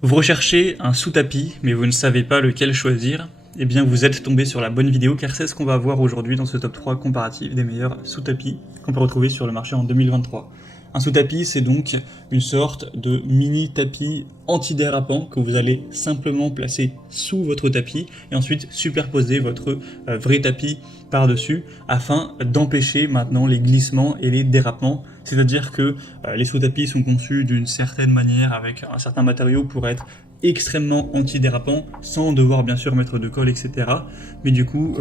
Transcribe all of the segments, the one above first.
Vous recherchez un sous-tapis, mais vous ne savez pas lequel choisir. Eh bien, vous êtes tombé sur la bonne vidéo, car c'est ce qu'on va voir aujourd'hui dans ce top 3 comparatif des meilleurs sous-tapis qu'on peut retrouver sur le marché en 2023. Un sous-tapis, c'est donc une sorte de mini tapis antidérapant que vous allez simplement placer sous votre tapis et ensuite superposer votre vrai tapis par-dessus afin d'empêcher maintenant les glissements et les dérapements. C'est-à-dire que les sous-tapis sont conçus d'une certaine manière avec un certain matériau pour être extrêmement antidérapant sans devoir bien sûr mettre de colle, etc. Mais du coup,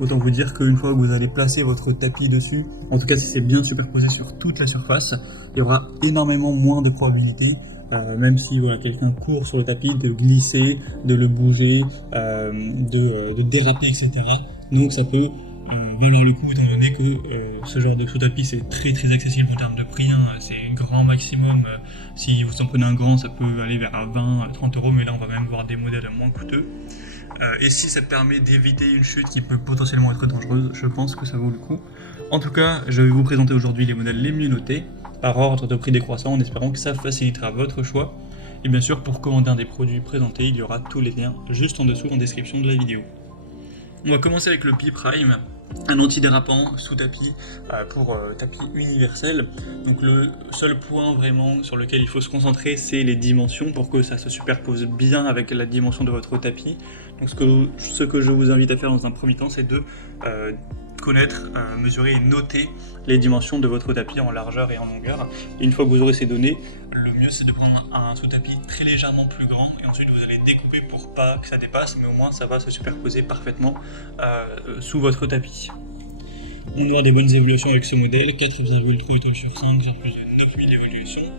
autant vous dire qu'une fois que vous allez placer votre tapis dessus, en tout cas si c'est bien superposé sur toute la surface, il y aura énormément moins de probabilité, même si voilà, quelqu'un court sur le tapis, de glisser, de le bouger, de déraper, etc. Donc ça peut valoir le coup étant donné que ce genre de sous-tapis c'est très accessible en termes de prix, hein. C'est grand maximum, si vous en prenez un grand ça peut aller vers 20-30 euros, mais là on va même voir des modèles moins coûteux. Et si ça permet d'éviter une chute qui peut potentiellement être dangereuse, je pense que ça vaut le coup. En tout cas, je vais vous présenter aujourd'hui les modèles les mieux notés, par ordre de prix décroissant, en espérant que ça facilitera votre choix. Et bien sûr, pour commander un des produits présentés, il y aura tous les liens juste en dessous en description de la vidéo. On va commencer avec le P-Prime, un antidérapant sous tapis pour tapis universel. Donc le seul point vraiment sur lequel il faut se concentrer, c'est les dimensions pour que ça se superpose bien avec la dimension de votre tapis. Donc ce que je vous invite à faire dans un premier temps, c'est de connaître, mesurer et noter les dimensions de votre tapis en largeur et en longueur. Et une fois que vous aurez ces données, le mieux c'est de prendre un sous-tapis très légèrement plus grand et ensuite vous allez découper pour pas que ça dépasse, mais au moins ça va se superposer parfaitement sous votre tapis. On aura des bonnes évaluations avec ce modèle, 4,3 étoiles sur 5, genre plus de 9000 évaluations.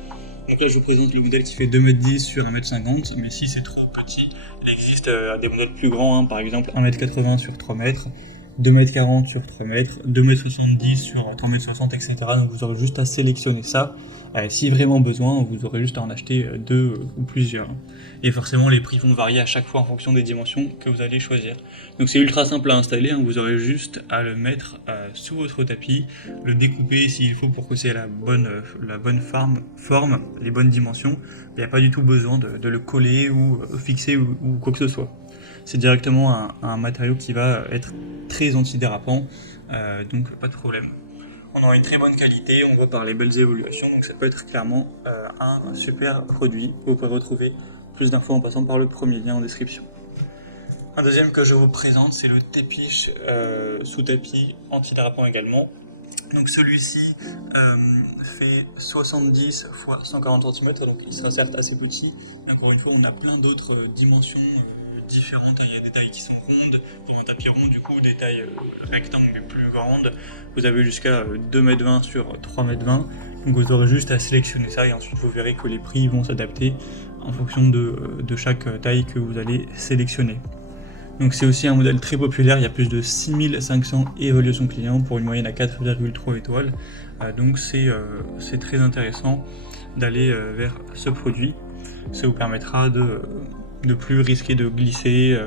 Donc là je vous présente le modèle qui fait 2,10 m sur 1,50 m, mais si c'est trop petit, il existe des modèles plus grands, hein, par exemple 1,80 m sur 3 m, 2,40 m sur 3 m, 2,70 m sur 3,60 m, etc. Donc vous aurez juste à sélectionner ça. Si vraiment besoin, vous aurez juste à en acheter deux ou plusieurs. Et forcément, les prix vont varier à chaque fois en fonction des dimensions que vous allez choisir. Donc c'est ultra simple à installer, hein. Vous aurez juste à le mettre sous votre tapis, le découper s'il faut pour que c'est la bonne forme, les bonnes dimensions. Il n'y a pas du tout besoin de le coller ou fixer ou quoi que ce soit. C'est directement un matériau qui va être très antidérapant, donc pas de problème. On aura une très bonne qualité, on voit par les belles évolutions, donc ça peut être clairement un super produit. Vous pouvez retrouver plus d'infos en passant par le premier lien en description. Un deuxième que je vous présente, c'est le Tepish sous tapis antidérapant également. Donc celui-ci fait 70 x 140 cm, donc il sera certes assez petit. Et encore une fois, on a plein d'autres dimensions différentes. Il y a des tailles qui sont rondes, pour un tapis rond du coup des tailles rectangles plus grandes. Vous avez jusqu'à 2,20 m sur 3,20 m. Donc vous aurez juste à sélectionner ça et ensuite vous verrez que les prix vont s'adapter en fonction de chaque taille que vous allez sélectionner. Donc c'est aussi un modèle très populaire, il y a plus de 6500 évaluations clients pour une moyenne à 4,3 étoiles. Donc c'est très intéressant d'aller vers ce produit. Ça vous permettra de plus risquer de glisser,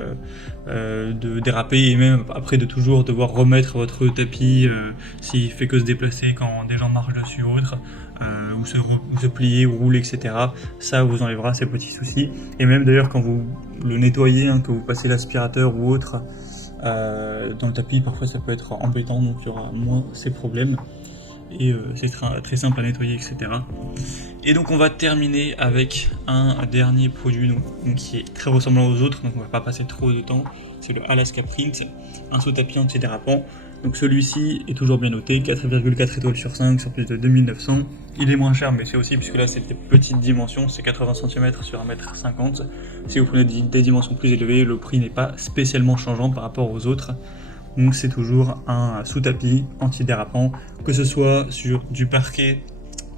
de déraper et même après de toujours devoir remettre votre tapis s'il fait que se déplacer quand des gens marchent dessus ou autre, ou se plier ou rouler, etc. Ça vous enlèvera ces petits soucis. Et même d'ailleurs quand vous le nettoyez, hein, que vous passez l'aspirateur ou autre dans le tapis, parfois ça peut être embêtant, donc il y aura moins ces problèmes. Et c'est très simple à nettoyer, etc. Et donc on va terminer avec un dernier produit donc qui est très ressemblant aux autres, donc on va pas passer trop de temps. C'est le Alaska Print, un sous-tapis antidérapant. Donc celui-ci est toujours bien noté, 4,4 étoiles sur 5 sur plus de 2900. Il est moins cher, mais c'est aussi puisque là c'est des petites dimensions, c'est 80 cm sur 1,50 m. Si vous prenez des dimensions plus élevées, le prix n'est pas spécialement changeant par rapport aux autres. Donc c'est toujours un sous-tapis antidérapant, que ce soit sur du parquet,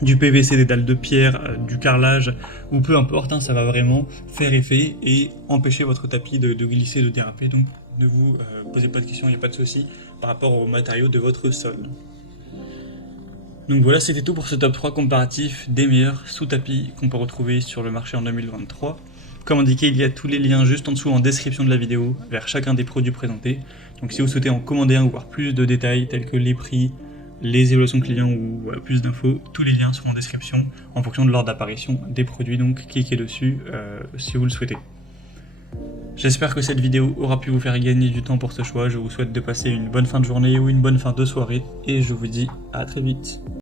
du PVC, des dalles de pierre, du carrelage, ou peu importe, hein, ça va vraiment faire effet et empêcher votre tapis de glisser, de déraper. Donc ne vous posez pas de questions, il n'y a pas de souci par rapport aux matériaux de votre sol. Donc voilà, c'était tout pour ce top 3 comparatif des meilleurs sous-tapis qu'on peut retrouver sur le marché en 2023. Comme indiqué, il y a tous les liens juste en dessous en description de la vidéo vers chacun des produits présentés. Donc si vous souhaitez en commander un ou voir plus de détails tels que les prix, les évaluations clients ou plus d'infos, tous les liens sont en description en fonction de l'ordre d'apparition des produits, donc cliquez dessus si vous le souhaitez. J'espère que cette vidéo aura pu vous faire gagner du temps pour ce choix, je vous souhaite de passer une bonne fin de journée ou une bonne fin de soirée et je vous dis à très vite.